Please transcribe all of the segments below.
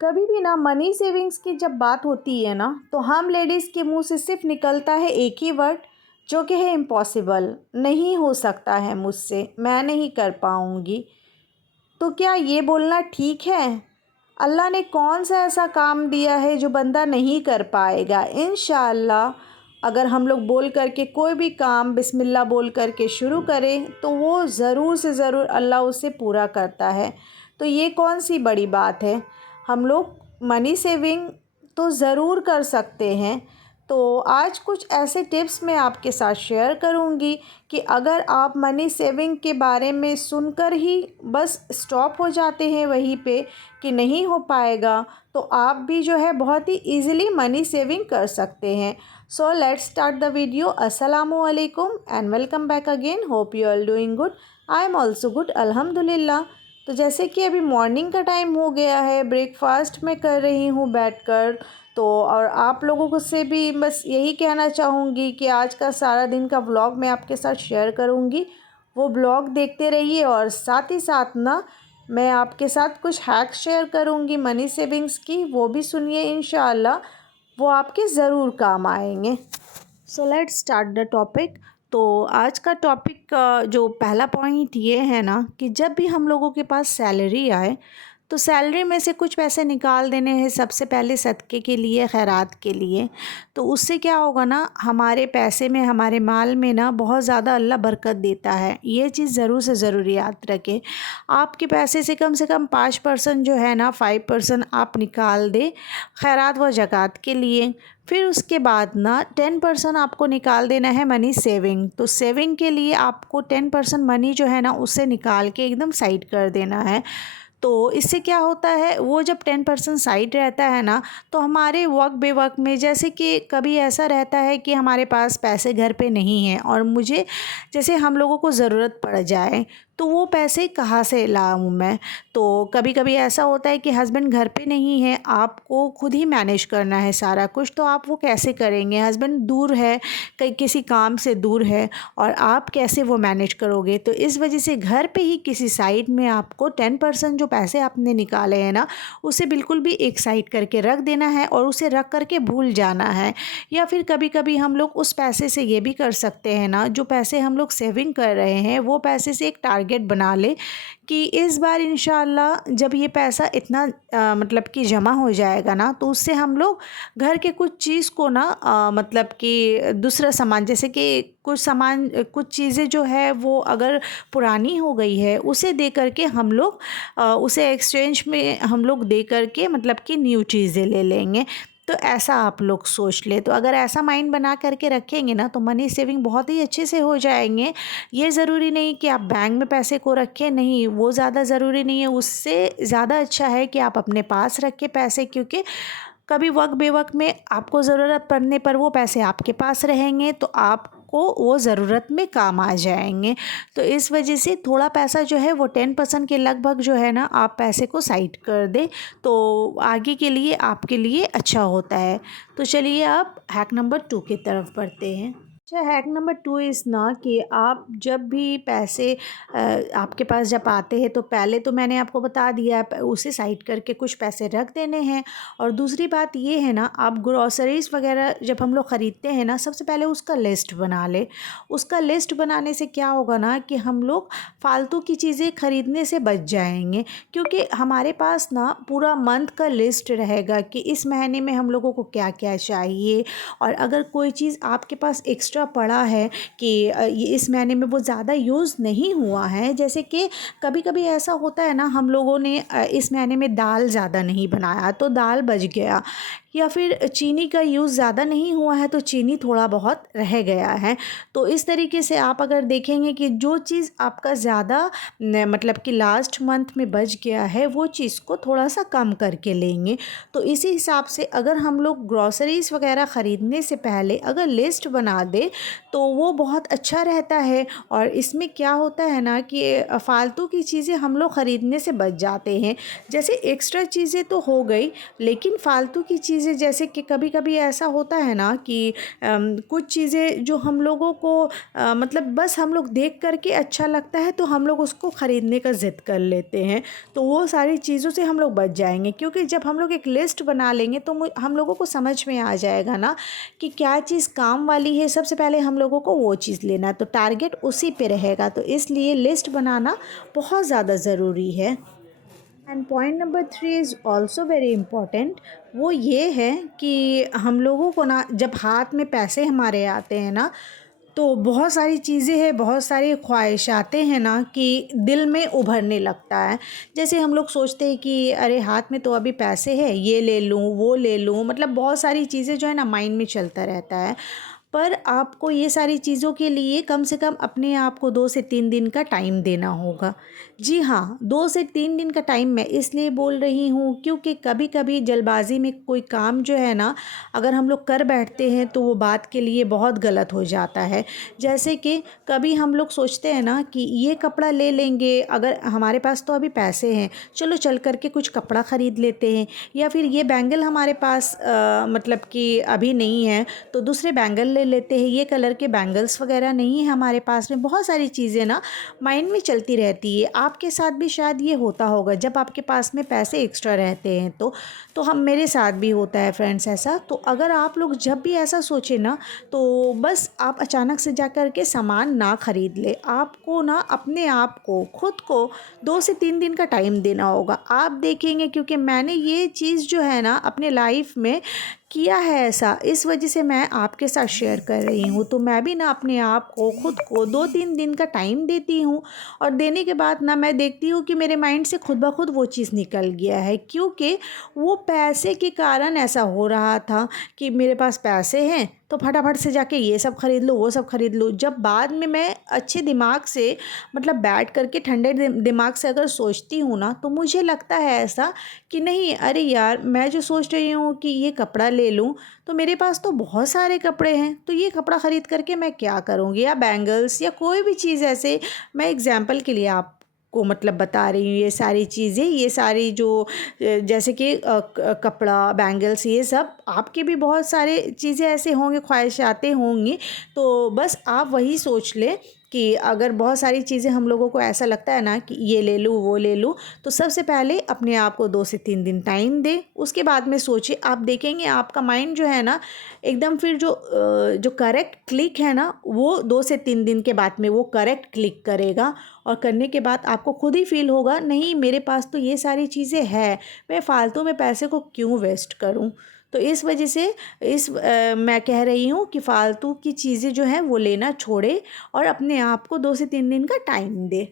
कभी भी ना मनी सेविंग्स की जब बात होती है ना तो हम लेडीज़ के मुंह से सिर्फ निकलता है एक ही वर्ड जो कि है इम्पॉसिबल। नहीं हो सकता है मुझसे, मैं नहीं कर पाऊँगी। तो क्या ये बोलना ठीक है? अल्लाह ने कौन सा ऐसा काम दिया है जो बंदा नहीं कर पाएगा? इंशाअल्लाह अगर हम लोग बोल करके कोई भी काम बिस्मिल्लाह बोल करके शुरू करें तो वो ज़रूर से ज़रूर अल्लाह उसे पूरा करता है। तो ये कौन सी बड़ी बात है? हम लोग मनी सेविंग तो ज़रूर कर सकते हैं। तो आज कुछ ऐसे टिप्स मैं आपके साथ शेयर करूंगी कि अगर आप मनी सेविंग के बारे में सुनकर ही बस स्टॉप हो जाते हैं वहीं पे कि नहीं हो पाएगा, तो आप भी जो है बहुत ही इजीली मनी सेविंग कर सकते हैं। So let's start the video. अस्सलामु अलैकुम and welcome back again. Hope you are doing good. I am also good अल्हम्दुलिल्लाह। तो जैसे कि अभी मॉर्निंग का टाइम हो गया है, ब्रेकफास्ट मैं कर रही हूँ बैठकर। तो और आप लोगों को से भी बस यही कहना चाहूँगी कि आज का सारा दिन का व्लॉग मैं आपके साथ शेयर करूँगी। वो ब्लॉग देखते रहिए और साथ ही साथ ना मैं आपके साथ कुछ हैक्स शेयर करूँगी मनी सेविंग्स की, वो भी सुनिए इंशाअल्लाह, वो आपके ज़रूर काम आएंगे। सो लेट्स स्टार्ट द टॉपिक। तो आज का टॉपिक का जो पहला पॉइंट ये है ना कि जब भी हम लोगों के पास सैलरी आए तो सैलरी में से कुछ पैसे निकाल देने हैं सबसे पहले सदक़े के लिए, खैरात के लिए। तो उससे क्या होगा ना, हमारे पैसे में, हमारे माल में ना बहुत ज़्यादा अल्लाह बरकत देता है। ये चीज़ ज़रूर से ज़रूर याद रखें। आपके पैसे से कम 5% जो है ना, 5% आप निकाल दें खैरात व ज़कात के लिए। फिर उसके बाद ना 10% आपको निकाल देना है मनी सेविंग। तो सेविंग के लिए आपको 10% मनी जो है ना उससे निकाल के एकदम साइड कर देना है। तो इससे क्या होता है, वो जब 10% साइड रहता है ना तो हमारे वक्त बेवक्त में, जैसे कि कभी ऐसा रहता है कि हमारे पास पैसे घर पे नहीं हैं और मुझे जैसे हम लोगों को ज़रूरत पड़ जाए तो वो पैसे कहाँ से लाऊं मैं। तो कभी कभी ऐसा होता है कि हस्बैंड घर पे नहीं है, आपको खुद ही मैनेज करना है सारा कुछ, तो आप वो कैसे करेंगे? हस्बैंड दूर है, कहीं किसी काम से दूर है, और आप कैसे वो मैनेज करोगे? तो इस वजह से घर पे ही किसी साइड में आपको 10% जो पैसे आपने निकाले हैं ना उसे बिल्कुल भी एक साइड करके रख देना है और उसे रख करके भूल जाना है। या फिर कभी कभी हम लोग उस पैसे से ये भी कर सकते हैं ना, जो पैसे हम लोग सेविंग कर रहे हैं वो पैसे से एक टारगेट बना ले कि इस बार इंशाल्लाह जब ये पैसा इतना मतलब कि जमा हो जाएगा ना तो उससे हम लोग घर के कुछ चीज़ को ना मतलब कि दूसरा सामान, जैसे कि कुछ सामान, कुछ चीज़ें जो है वो अगर पुरानी हो गई है उसे दे करके हम लोग उसे एक्सचेंज में हम लोग दे करके मतलब कि न्यू चीज़ें ले लेंगे। तो ऐसा आप लोग सोच ले। तो अगर ऐसा माइंड बना करके रखेंगे ना तो मनी सेविंग बहुत ही अच्छे से हो जाएंगे। ये ज़रूरी नहीं कि आप बैंक में पैसे को रखें, नहीं, वो ज़्यादा ज़रूरी नहीं है। उससे ज़्यादा अच्छा है कि आप अपने पास रखें पैसे, क्योंकि कभी वक्त बेवक्त में आपको ज़रूरत पड़ने पर वो पैसे आपके पास रहेंगे तो आपको वो ज़रूरत में काम आ जाएंगे। तो इस वजह से थोड़ा पैसा जो है वो 10% के लगभग जो है ना आप पैसे को साइड कर दें तो आगे के लिए आपके लिए अच्छा होता है। तो चलिए आप हैक नंबर 2 की तरफ बढ़ते हैं। अच्छा, हैक नंबर 2 इज़ ना कि आप जब भी पैसे आपके पास जब आते हैं तो पहले तो मैंने आपको बता दिया उसे साइड करके कुछ पैसे रख देने हैं। और दूसरी बात ये है ना, आप ग्रॉसरीज़ वगैरह जब हम लोग ख़रीदते हैं ना सबसे पहले उसका लिस्ट बना ले। उसका लिस्ट बनाने से क्या होगा ना कि हम लोग फालतू की चीज़ें ख़रीदने से बच जाएंगे, क्योंकि हमारे पास ना पूरा मंथ का लिस्ट रहेगा कि इस महीने में हम लोगों को क्या क्या चाहिए। और अगर कोई चीज़ आपके पास एक्स्ट्रा पड़ा है कि ये इस महीने में वो ज़्यादा यूज़ नहीं हुआ है, जैसे कि कभी कभी ऐसा होता है ना, हम लोगों ने इस महीने में दाल ज़्यादा नहीं बनाया तो दाल बच गया, या फिर चीनी का यूज़ ज़्यादा नहीं हुआ है तो चीनी थोड़ा बहुत रह गया है। तो इस तरीके से आप अगर देखेंगे कि जो चीज़ आपका ज़्यादा मतलब कि लास्ट मंथ में बच गया है वो चीज़ को थोड़ा सा कम करके लेंगे। तो इसी हिसाब से अगर हम लोग ग्रॉसरीज़ वगैरह ख़रीदने से पहले अगर लिस्ट बना दे से, तो वो बहुत अच्छा रहता है। और इसमें क्या होता है ना कि फ़ालतू की चीज़ें हम लोग ख़रीदने से बच जाते हैं। जैसे एक्स्ट्रा चीज़ें तो हो गई, लेकिन फ़ालतू की चीज़ें जैसे कि कभी-कभी ऐसा होता है ना कि कुछ चीज़ें जो हम लोगों को मतलब बस हम लोग देख कर के अच्छा लगता है तो हम लोग उसको ख़रीदने का ज़िद कर लेते हैं। तो वो सारी चीज़ों से हम लोग बच जाएँगे, क्योंकि जब हम लोग एक लिस्ट बना लेंगे तो हम लोगों को समझ में आ जाएगा ना कि क्या चीज़ काम वाली है, सबसे पहले हम लोगों को वो चीज़ लेना है, तो टारगेट उसी पे रहेगा। तो इसलिए लिस्ट बनाना बहुत ज़्यादा ज़रूरी है। And point number 3 is also very important. वो ये है कि हम लोगों को ना जब हाथ में पैसे हमारे आते हैं ना, तो बहुत सारी चीज़ें हैं, बहुत सारी ख्वाहिशातें हैं ना कि दिल में उभरने लगता है। जैसे हम लोग सोचते हैं कि अरे हाथ में तो अभी पैसे हैं, ये ले लूँ, वो ले लूँ, मतलब बहुत सारी चीज़ें जो है ना माइंड में चलता रहता है। पर आपको ये सारी चीज़ों के लिए कम से कम अपने आप को 2 से 3 दिन का टाइम देना होगा। जी हाँ, 2 से 3 दिन का टाइम मैं इसलिए बोल रही हूँ क्योंकि कभी-कभी जल्दबाज़ी में कोई काम जो है ना, अगर हम लोग कर बैठते हैं तो वो बात के लिए बहुत गलत हो जाता है। जैसे कि कभी हम लोग सोचते हैं ना कि ये कपड़ा ले लेंगे, अगर हमारे पास तो अभी पैसे हैं, चलो चल कर के कुछ कपड़ा ख़रीद लेते हैं, या फिर ये बैंगल हमारे पास मतलब कि अभी नहीं है तो दूसरे बैंगल ले लेते हैं, ये कलर के बैंगल्स वगैरह नहीं है हमारे पास में। बहुत सारी चीज़ें ना माइंड में चलती रहती है। आपके साथ भी शायद ये होता होगा जब आपके पास में पैसे एक्स्ट्रा रहते हैं तो हम मेरे साथ भी होता है फ्रेंड्स ऐसा। तो अगर आप लोग जब भी ऐसा सोचें ना, तो बस आप अचानक से जा कर के सामान ना ख़रीद ले। आपको ना अपने आप को, खुद को 2 से 3 दिन का टाइम देना होगा। आप देखेंगे, क्योंकि मैंने ये चीज़ जो है ना अपने लाइफ में किया है ऐसा, इस वजह से मैं आपके साथ शेयर कर रही हूँ। तो मैं भी ना अपने आप को, खुद को 2-3 दिन का टाइम देती हूँ, और देने के बाद ना मैं देखती हूँ कि मेरे माइंड से खुद ब खुद वो चीज़ निकल गया है, क्योंकि वो पैसे के कारण ऐसा हो रहा था कि मेरे पास पैसे हैं तो फटाफट से जाके ये सब ख़रीद लो, वो सब ख़रीद लो। जब बाद में मैं अच्छे दिमाग से, मतलब बैठ करके ठंडे दिमाग से अगर सोचती हूँ ना, तो मुझे लगता है ऐसा कि नहीं, अरे यार, मैं जो सोच रही हूँ कि ये कपड़ा ले लूँ, तो मेरे पास तो बहुत सारे कपड़े हैं, तो ये कपड़ा ख़रीद करके मैं क्या करूँगी, या बैंगल्स या कोई भी चीज़ ऐसे। मैं एग्जांपल के लिए आपको मतलब बता रही हूँ ये सारी चीज़ें, ये सारी जो जैसे कि कपड़ा, बैंगल्स, ये सब आपके भी बहुत सारे चीज़ें ऐसे होंगे, ख्वाहिशातें होंगी। तो बस आप वही सोच लें कि अगर बहुत सारी चीज़ें हम लोगों को ऐसा लगता है ना कि ये ले लूँ, वो ले लूँ, तो सबसे पहले अपने आप को 2 से 3 दिन टाइम दें। उसके बाद में सोचिए, आप देखेंगे आपका माइंड जो है ना एकदम फिर जो करेक्ट क्लिक है ना, वो 2 से 3 दिन के बाद में वो करेक्ट क्लिक करेगा। और करने के बाद आपको खुद ही फ़ील होगा, नहीं मेरे पास तो ये सारी चीज़ें हैं, मैं फ़ालतू में पैसे को क्यों वेस्ट करूँ। तो इस वजह से मैं कह रही हूँ कि फ़ालतू की चीज़ें जो हैं वो लेना छोड़े और अपने आप को 2 से 3 दिन का टाइम दें।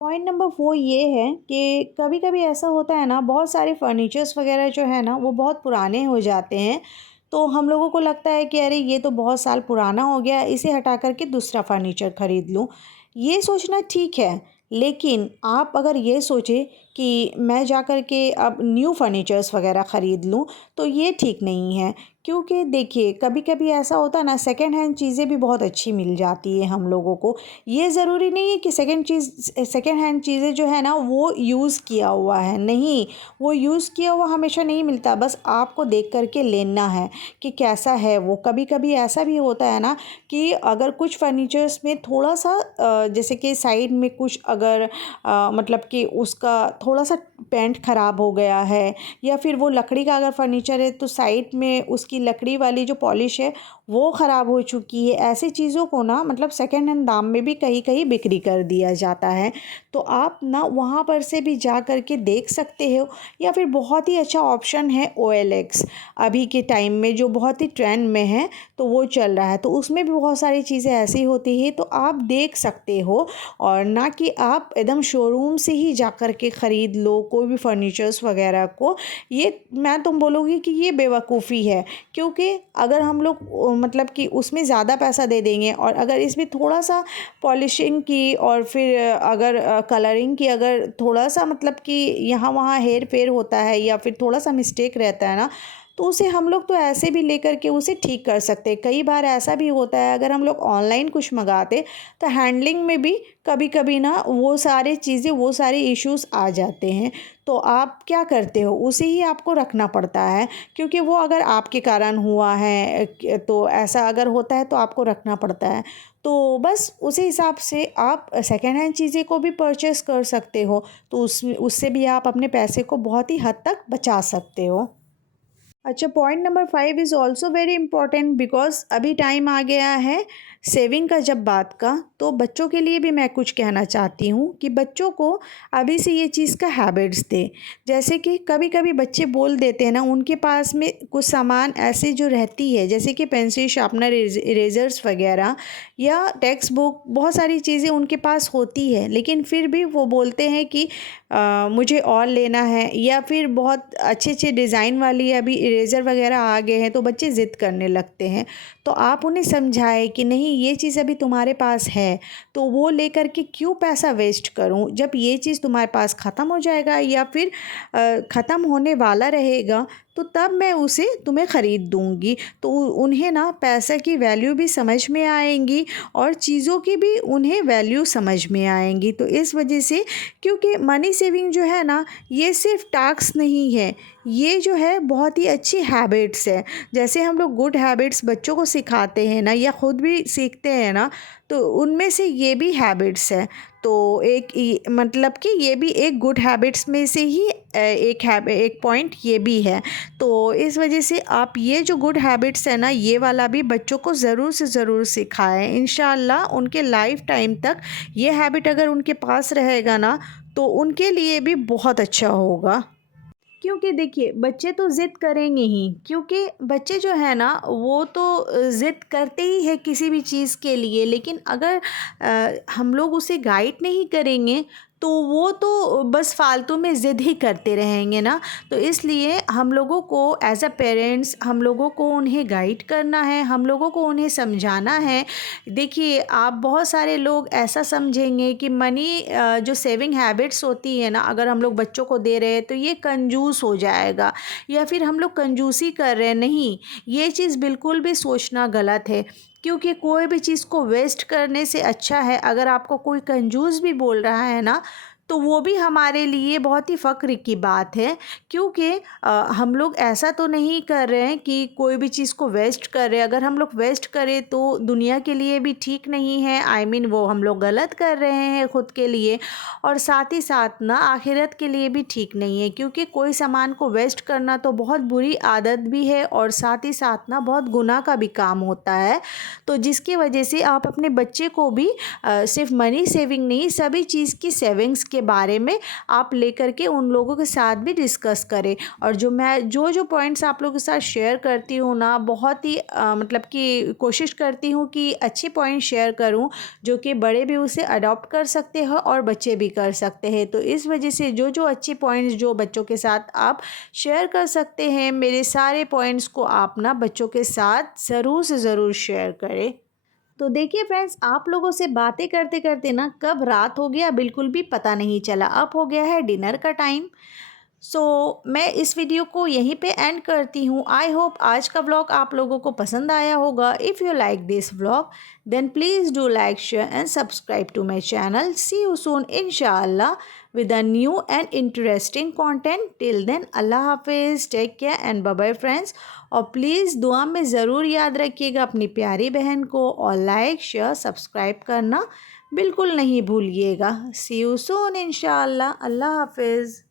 पॉइंट नंबर 4 ये है कि कभी-कभी ऐसा होता है ना, बहुत सारे फर्नीचर्स वगैरह जो है ना वो बहुत पुराने हो जाते हैं। तो हम लोगों को लगता है कि अरे ये तो बहुत साल पुराना हो गया, इसे हटा कर के दूसरा फर्नीचर ख़रीद लूँ। ये सोचना ठीक है, लेकिन आप अगर ये सोचें कि मैं जा कर के अब न्यू फर्नीचर्स वगैरह ख़रीद लूँ, तो ये ठीक नहीं है। क्योंकि देखिए, कभी-कभी ऐसा होता है ना, सेकंड हैंड चीज़ें भी बहुत अच्छी मिल जाती है हम लोगों को। ये ज़रूरी नहीं है कि सेकंड हैंड चीज़ें जो है ना वो यूज़ किया हुआ है, नहीं, वो यूज़ किया हुआ हमेशा नहीं मिलता। बस आपको देख कर के लेना है कि कैसा है वो। कभी-कभी ऐसा भी होता है ना कि अगर कुछ फर्नीचर्स में थोड़ा-सा जैसे कि साइड में कुछ अगर मतलब कि उसका थोड़ा-सा पेंट ख़राब हो गया है, या फिर वो लकड़ी का अगर फर्नीचर है तो साइड में उसकी लकड़ी वाली जो पॉलिश है वो ख़राब हो चुकी है। ऐसी चीज़ों को ना मतलब सेकंड हैंड दाम में भी कहीं-कहीं बिक्री कर दिया जाता है। तो आप ना वहाँ पर से भी जा कर के देख सकते हो, या फिर बहुत ही अच्छा ऑप्शन है OLX, अभी के टाइम में जो बहुत ही ट्रेंड में है, तो वो चल रहा है। तो उसमें भी बहुत सारी चीज़ें ऐसी होती हैं, तो आप देख सकते हो, और ना कि आप एकदम शोरूम से ही जा कर के ख़रीद लो कोई भी फर्नीचर्स वगैरह को। ये मैं तो बोलूँगी कि ये बेवकूफ़ी है, क्योंकि अगर हम लोग मतलब कि उसमें ज़्यादा पैसा दे देंगे, और अगर इसमें थोड़ा-सा पॉलिशिंग की और फिर अगर कलरिंग की अगर थोड़ा-सा मतलब कि यहाँ-वहाँ हेर-फेर होता है, या फिर थोड़ा-सा मिस्टेक रहता है ना, तो उसे हम लोग तो ऐसे भी लेकर के उसे ठीक कर सकते हैं। कई बार ऐसा भी होता है अगर हम लोग ऑनलाइन कुछ मंगाते तो हैंडलिंग में भी कभी कभी ना वो सारी चीज़ें वो सारे इश्यूज आ जाते हैं। तो आप क्या करते हो, उसे ही आपको रखना पड़ता है, क्योंकि वो अगर आपके कारण हुआ है तो ऐसा अगर होता है तो आपको रखना पड़ता है। तो बस उसी हिसाब से आप सेकेंड हैंड चीज़ें को भी परचेस कर सकते हो, तो उससे भी आप अपने पैसे को बहुत ही हद तक बचा सकते हो। अच्छा, point number 5 is also very important, because अभी टाइम आ गया है सेविंग का जब बात का, तो बच्चों के लिए भी मैं कुछ कहना चाहती हूँ कि बच्चों को अभी से ये चीज़ का हैबिट्स दे। जैसे कि कभी कभी बच्चे बोल देते हैं ना, उनके पास में कुछ सामान ऐसे जो रहती है जैसे कि पेंसिल शार्पनर, इरेजर्स वगैरह या टेक्स्ट बुक, बहुत सारी चीज़ें उनके पास होती है, लेकिन फिर भी वो बोलते हैं कि मुझे और लेना है, या फिर बहुत अच्छे अच्छे डिज़ाइन वाली अभी इरेज़र वगैरह आ गए हैं तो बच्चे ज़िद करने लगते हैं। तो आप उन्हें समझाएं कि नहीं, ये चीज़ अभी तुम्हारे पास है तो वो लेकर के क्यों पैसा वेस्ट करूं, जब ये चीज़ तुम्हारे पास ख़त्म हो जाएगा या फिर ख़त्म होने वाला रहेगा तो तब मैं उसे तुम्हें ख़रीद दूंगी। तो उन्हें ना पैसा की वैल्यू भी समझ में आएंगी और चीज़ों की भी उन्हें वैल्यू समझ में आएंगी। तो इस वजह से, क्योंकि मनी सेविंग जो है ना, ये सिर्फ टास्क नहीं है, ये जो है बहुत ही अच्छी हैबिट्स है। जैसे हम लोग गुड हैबिट्स बच्चों को सिखाते हैं ना, या ख़ुद भी सीखते हैं ना, तो उनमें से ये भी हैबिट्स है। तो मतलब कि ये भी एक गुड हैबिट्स में से ही एक पॉइंट ये भी है। तो इस वजह से आप ये जो गुड हैबिट्स है ना, ये वाला भी बच्चों को ज़रूर से ज़रूर सिखाएं। इंशाल्लाह उनके लाइफ टाइम तक ये हैबिट अगर उनके पास रहेगा ना, तो उनके लिए भी बहुत अच्छा होगा। क्योंकि देखिए, बच्चे तो ज़िद करेंगे ही, क्योंकि बच्चे जो है ना वो तो ज़िद करते ही है किसी भी चीज़ के लिए, लेकिन अगर हम लोग उसे गाइड नहीं करेंगे तो वो तो बस फालतू में ज़िद ही करते रहेंगे ना। तो इसलिए हम लोगों को एज अ पेरेंट्स, हम लोगों को उन्हें गाइड करना है, हम लोगों को उन्हें समझाना है। देखिए, आप बहुत सारे लोग ऐसा समझेंगे कि मनी जो सेविंग हैबिट्स होती है ना, अगर हम लोग बच्चों को दे रहे हैं तो ये कंजूस हो जाएगा या फिर हम लोग कंजूसी कर रहे हैं। नहीं, ये चीज़ बिल्कुल भी सोचना गलत है, क्योंकि कोई भी चीज़ को वेस्ट करने से अच्छा है अगर आपको कोई कंजूस भी बोल रहा है ना, तो वो भी हमारे लिए बहुत ही फ़क्र की बात है। क्योंकि हम लोग ऐसा तो नहीं कर रहे हैं कि कोई भी चीज़ को वेस्ट कर रहे हैं। अगर हम लोग वेस्ट करें तो दुनिया के लिए भी ठीक नहीं है, वो हम लोग गलत कर रहे हैं ख़ुद के लिए, और साथ ही साथ ना आखिरत के लिए भी ठीक नहीं है। क्योंकि कोई सामान को वेस्ट करना तो बहुत बुरी आदत भी है और साथ ही साथ ना बहुत गुनाह का भी काम होता है। तो जिसकी वजह से आप अपने बच्चे को भी सिर्फ मनी सेविंग नहीं, सभी चीज़ की सेविंग्स के बारे में आप लेकर के उन लोगों के साथ भी डिस्कस करें। और मैं जो पॉइंट्स आप लोगों के साथ शेयर करती हूँ ना, बहुत ही मतलब कि कोशिश करती हूँ कि अच्छे पॉइंट शेयर करूँ जो कि बड़े भी उसे अडॉप्ट कर सकते हैं और बच्चे भी कर सकते हैं। तो इस वजह से जो अच्छे पॉइंट्स जो बच्चों के साथ आप शेयर कर सकते हैं, मेरे सारे पॉइंट्स को आप ना बच्चों के साथ ज़रूर से ज़रूर शेयर करें। तो देखिए फ्रेंड्स, आप लोगों से बातें करते करते ना कब रात हो गया बिल्कुल भी पता नहीं चला। अब हो गया है डिनर का टाइम। मैं इस वीडियो को यहीं पे एंड करती हूँ। आई होप आज का व्लॉग आप लोगों को पसंद आया होगा। If you like this vlog then please do like, share and subscribe to my channel. See you soon इंशाल्लाह with a new and interesting content. Till then, Allah Hafiz, take care and bye bye friends. और please दुआ में ज़रूर याद रखिएगा अपनी प्यारी बहन को, और लाइक, शेयर, सब्सक्राइब करना बिल्कुल नहीं भूलिएगा। सी यू सून इंशाल्लाह। अल्लाह हाफिज़।